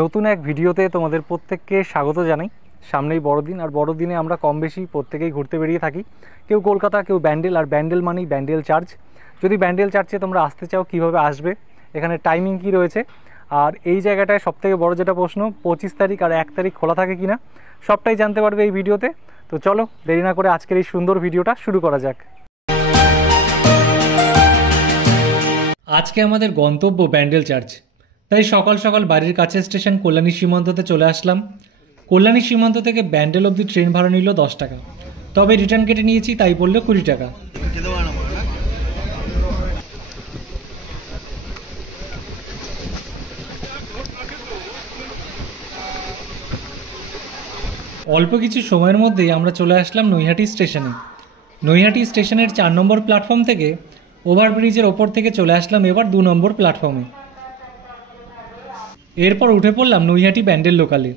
নতুন এক ভিডিওতে তোমাদের প্রত্যেককে স্বাগত জানাই। সামনেই বড়দিন, আর বড়দিনে আমরা কম বেশি প্রত্যেকেই ঘুরতে বেরিয়ে থাকি। কেউ কলকাতা, কেউ ব্যান্ডেল, আর ব্যান্ডেল মানেই ব্যান্ডেল চার্চ। যদি ব্যান্ডেল চার্চে তোমরা আসতে চাও কীভাবে আসবে, এখানে টাইমিং কী রয়েছে, আর এই জায়গাটায় সবথেকে বড় যেটা প্রশ্ন 25 তারিখ আর 1 তারিখ খোলা থাকে কিনা, সবটাই জানতে পারবে এই ভিডিওতে। তো চলো দেরি না করে আজকের এই সুন্দর ভিডিওটা শুরু করা যাক। আজকে আমাদের গন্তব্য ব্যান্ডেল চার্চ, তাই সকাল সকাল বাড়ির কাছে স্টেশন কল্যাণী সীমান্ততে চলে আসলাম। কল্যাণী সীমান্ত থেকে ব্যান্ডেল অবধি ট্রেন ভাড়া নিল 10 টাকা, তবে রিটার্ন কেটে নিয়েছি তাই বললো 20 টাকা। অল্প কিছু সময়ের মধ্যেই আমরা চলে আসলাম নৈহাটি স্টেশনে। নৈহাটি স্টেশনের 4 নম্বর প্ল্যাটফর্ম থেকে ওভারব্রিজের ওপর থেকে চলে আসলাম এবার 2 নম্বর প্ল্যাটফর্মে। এরপর উঠে পড়লাম নৈহাটি ব্যান্ডেল লোকালে।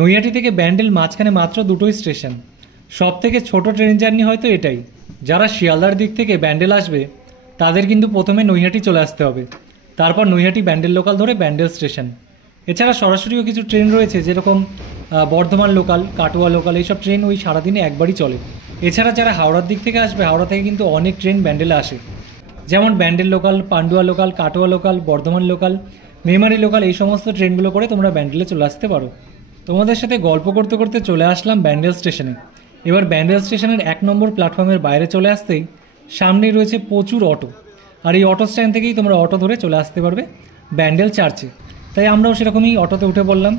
নৈহাটি থেকে ব্যান্ডেল মাঝখানে মাত্র 2টোই স্টেশন। সব থেকে ছোটো ট্রেন জার্নি হয়তো এটাই। যারা শিয়ালদার দিক থেকে ব্যান্ডেল আসবে তাদের কিন্তু প্রথমে নৈহাটি চলে আসতে হবে, তারপর নৈহাটি ব্যান্ডেল লোকাল ধরে ব্যান্ডেল স্টেশন। এছাড়া সরাসরিও কিছু ট্রেন রয়েছে, যেরকম বর্ধমান লোকাল, কাটোয়া লোকাল, এইসব ট্রেন ওই সারাদিনে একবারই চলে। এছাড়া যারা হাওড়ার দিক থেকে আসবে, হাওড়া থেকে কিন্তু অনেক ট্রেন ব্যান্ডেলে আসে, যেমন ব্যান্ডেল লোকাল, পান্ডুয়া লোকাল, কাটোয়া লোকাল, বর্ধমান লোকাল, মেমারি লোকাল। এই সমস্ত ট্রেনগুলো করে তোমরা ব্যান্ডেলে চলে আসতে পারো। তোমাদের সাথে গল্প করতে করতে চলে আসলাম ব্যান্ডেল স্টেশনে। এবার ব্যান্ডেল স্টেশনের 1 নম্বর প্ল্যাটফর্মের বাইরে চলে আসতেই সামনেই রয়েছে প্রচুর অটো, আর এই অটো স্ট্যান্ড থেকেই তোমরা অটো ধরে চলে আসতে পারবে ব্যান্ডেল চার্চে। তাই আমরাও সেরকমই অটোতে উঠে পড়লাম।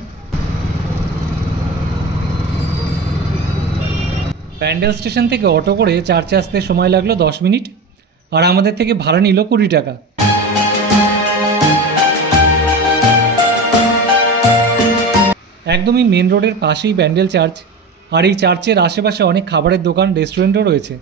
ব্যান্ডেল স্টেশন থেকে অটো করে চার্চে আসতে সময় লাগলো 10 মিনিট, আর আমাদের থেকে ভাড়া নিল 20 টাকা। একদমই মেন রোডের পাশেই ব্যান্ডেল চার্চ, আর এই চার্চের আশেপাশে অনেক খাবারের দোকান, রেস্টুরেন্টও রয়েছে।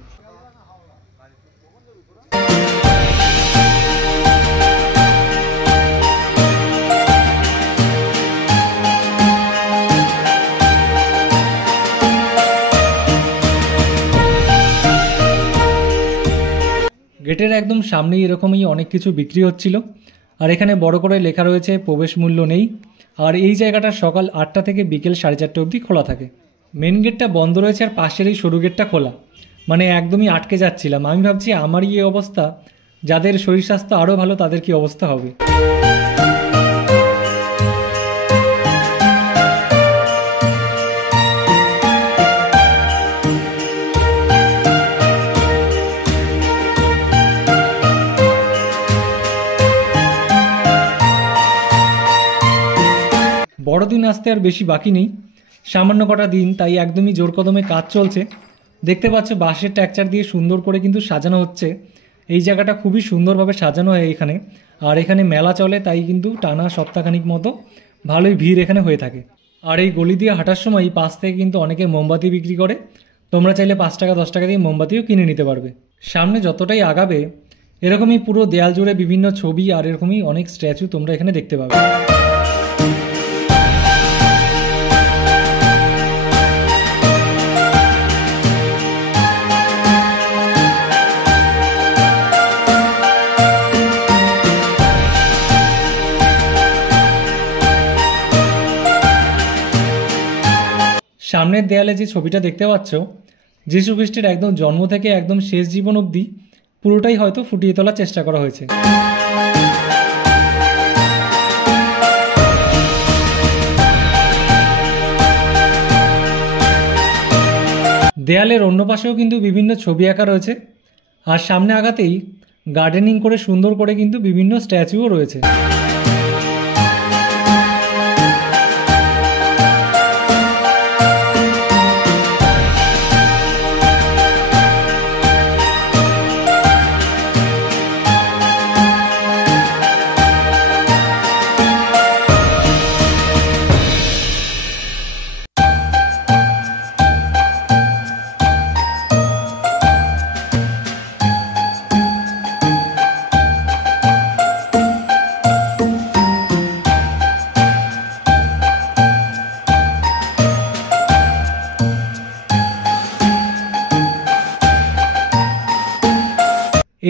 গেটের একদম সামনেই এরকমই অনেক কিছু বিক্রি হচ্ছিল, আর এখানে বড় করে লেখা রয়েছে প্রবেশ মূল্য নেই। আর এই জায়গাটা সকাল 8টা থেকে বিকেল 4:30 অবধি খোলা থাকে। মেন গেটটা বন্ধ রয়েছে, আর পাশের এই সরু গেটটা খোলা, মানে একদমই আটকে যাচ্ছিলাম। আমি ভাবছি আমারই এই অবস্থা, যাদের শরীর স্বাস্থ্য আরও ভালো তাদের কি অবস্থা হবে। বড়দিন আসতে আর বেশি বাকি নেই, সামান্য কটা দিন, তাই একদমই জোর কদমে কাজ চলছে। দেখতে পাচ্ছ বাঁশের ট্যাকচার দিয়ে সুন্দর করে কিন্তু সাজানো হচ্ছে। এই জায়গাটা খুবই সুন্দরভাবে সাজানো হয় এখানে, আর এখানে মেলা চলে, তাই কিন্তু টানা সপ্তাহখানিক মতো ভালোই ভিড় এখানে হয়ে থাকে। আর এই গলি দিয়ে হাঁটার সময় পাশ থেকে কিন্তু অনেকে মোমবাতি বিক্রি করে, তোমরা চাইলে 5 টাকা 10 টাকা দিয়ে মোমবাতিও কিনে নিতে পারবে। সামনে যতটাই আগাবে এরকমই পুরো দেয়াল জুড়ে বিভিন্ন ছবি আর এরকমই অনেক স্ট্যাচু তোমরা এখানে দেখতে পাবে। সামনের দেয়ালে যে ছবিটা দেখতে পাচ্ছ, যীশু খ্রিস্টের একদম জন্ম থেকে একদম শেষ জীবন অবধি পুরোটাই হয়তো ফুটিয়ে তোলার চেষ্টা করা হয়েছে। দেয়ালের অন্য পাশেও কিন্তু বিভিন্ন ছবি আঁকা রয়েছে, আর সামনে আগাতেই গার্ডেনিং করে সুন্দর করে কিন্তু বিভিন্ন স্ট্যাচুও রয়েছে।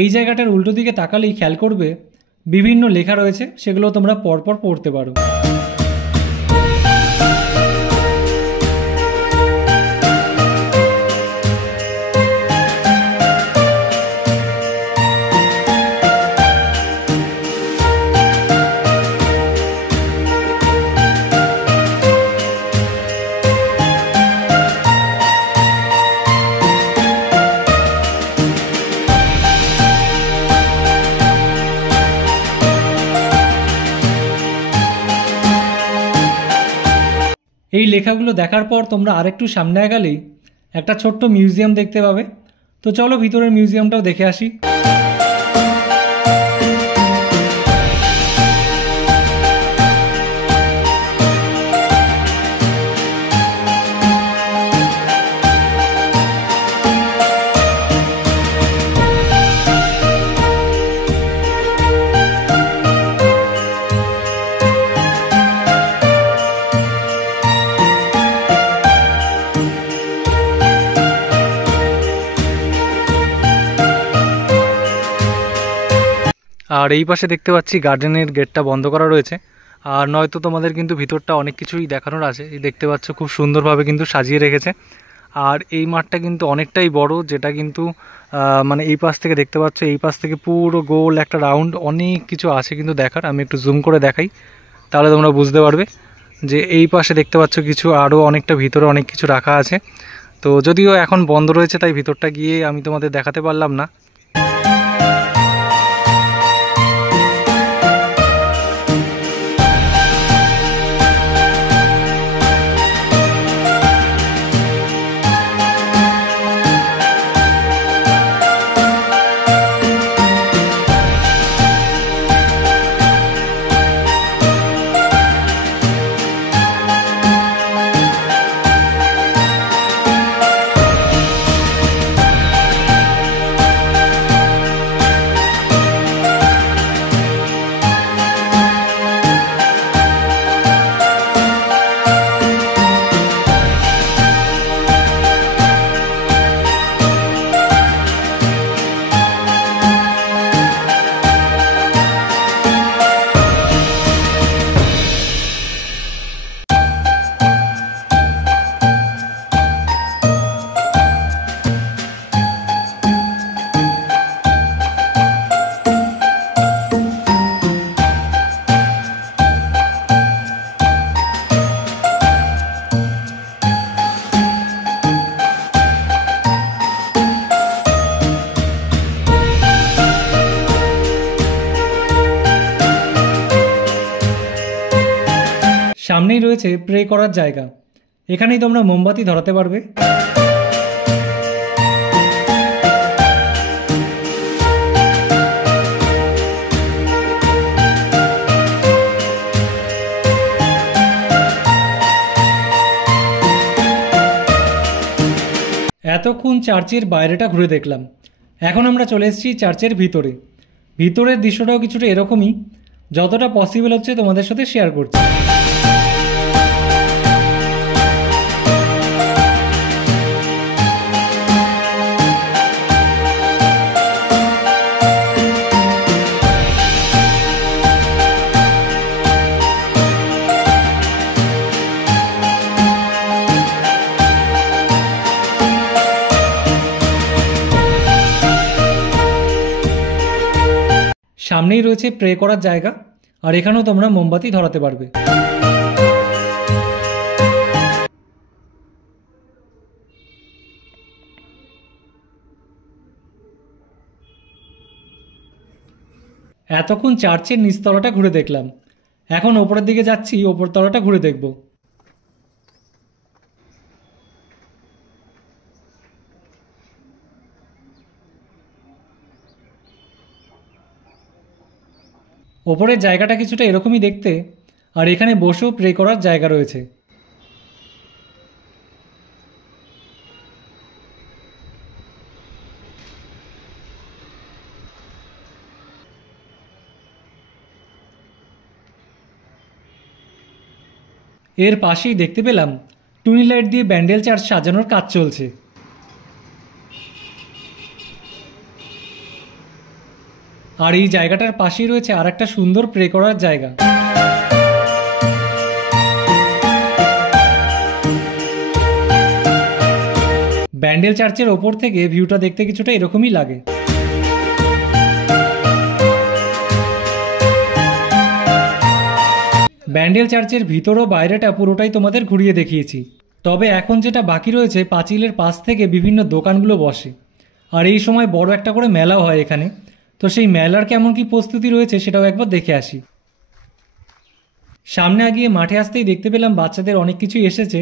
এই জায়গাটার উল্টো দিকে তাকালেই খেয়াল করবে বিভিন্ন লেখা রয়েছে, সেগুলো তোমরা পরপর পড়তে পারো। এই লেখাগুলো দেখার পর তোমরা আরেকটু সামনে এগালেই একটা ছোট্ট মিউজিয়াম দেখতে পাবে। তো চলো ভিতরের মিউজিয়ামটাও দেখে আসি। আর এই পাশে দেখতে পাচ্ছি গার্ডেনের গেটটা বন্ধ করা রয়েছে, আর নয়তো তোমাদের কিন্তু ভিতরটা অনেক কিছুই দেখানোর আছে। এই দেখতে পাচ্ছ খুব সুন্দরভাবে কিন্তু সাজিয়ে রেখেছে। আর এই মাঠটা কিন্তু অনেকটাই বড়, যেটা কিন্তু মানে এই পাশ থেকে দেখতে পাচ্ছ, এই পাশ থেকে পুরো গোল একটা রাউন্ড অনেক কিছু আছে কিন্তু দেখার। আমি একটু জুম করে দেখাই, তাহলে তোমরা বুঝতে পারবে যে এই পাশে দেখতে পাচ্ছ কিছু আরও অনেকটা ভিতরে অনেক কিছু রাখা আছে। তো যদিও এখন বন্ধ রয়েছে তাই ভিতরটা গিয়ে আমি তোমাদের দেখাতে পারলাম না। সামনেই রয়েছে প্রে করার জায়গা, এখানেই তোমরা মোমবাতি ধরাতে পারবে। এতক্ষণ চার্চের বাইরেটা ঘুরে দেখলাম, এখন আমরা চলে এসেছি চার্চের ভিতরে। ভিতরের দৃশ্যটাও কিছুটা এরকমই, যতটা পসিবল হচ্ছে তোমাদের সাথে শেয়ার করছি। সামনেই রয়েছে প্রে করার জায়গা, আর এখানেও তোমরা মোমবাতি ধরাতে পারবে। এতক্ষণ চার্চের নিচতলাটা ঘুরে দেখলাম, এখন ওপরের দিকে যাচ্ছি, ওপরতলাটা ঘুরে দেখব। ওপরের জায়গাটা কিছুটা এরকমই দেখতে, আর এখানে বসেও প্রে করার জায়গা রয়েছে। এর পাশেই দেখতে পেলাম টুনি লাইট দিয়ে ব্যান্ডেল চার্চ সাজানোর কাজ চলছে। আর এই জায়গাটার পাশেই রয়েছে আর একটা সুন্দর প্রে করার জায়গা। ব্যান্ডেল চার্চের ওপর থেকে ভিউটা দেখতে কিছুটা এরকমই লাগে। ব্যান্ডেল চার্চের ভিতর ও বাইরেটা পুরোটাই তোমাদের ঘুরিয়ে দেখিয়েছি। তবে এখন যেটা বাকি রয়েছে, পাঁচিলের পাশ থেকে বিভিন্ন দোকানগুলো বসে, আর এই সময় বড় একটা করে মেলাও হয় এখানে। তো সেই মেলার কেমন কি প্রস্তুতি রয়েছে সেটাও একবার দেখে আসি। সামনে আগিয়ে মাঠে আসতেই দেখতে পেলাম বাচ্চাদের অনেক কিছুই এসেছে।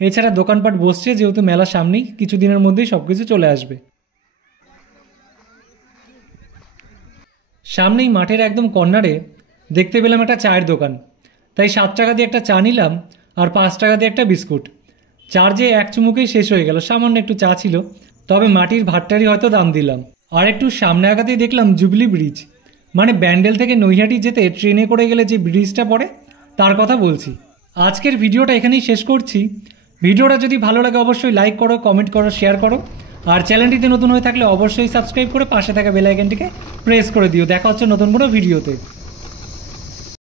এছাড়া দোকানপাট বসছে, যেহেতু মেলা সামনেই, কিছুদিনের মধ্যেই সব কিছু চলে আসবে। সামনেই মাঠের একদম কর্নারে দেখতে পেলাম একটা চায়ের দোকান। তাই 7 টাকা দিয়ে একটা চা নিলাম আর 5 টাকা দিয়ে একটা বিস্কুট। চার যে এক চুমুকেই শেষ হয়ে গেল। সামান্য একটু চা ছিল, তবে মাটির ভাট্টারই হয়তো দাম দিলাম। আর একটু সামনে আগাতেই দেখলাম জুবলি ব্রিজ, মানে ব্যান্ডেল থেকে নৈহাটি যেতে ট্রেনে করে গেলে যে ব্রিজটা পড়ে তার কথা বলছি। আজকের ভিডিওটা এখানেই শেষ করছি। ভিডিওটা যদি ভালো লাগে অবশ্যই লাইক করো, কমেন্ট করো, শেয়ার করো। আর চ্যানেলটিতে নতুন হয়ে থাকলে অবশ্যই সাবস্ক্রাইব করে পাশে থাকা বেল আইকনটিকে প্রেস করে দিও। দেখা হচ্ছে নতুন কোনো ভিডিওতে।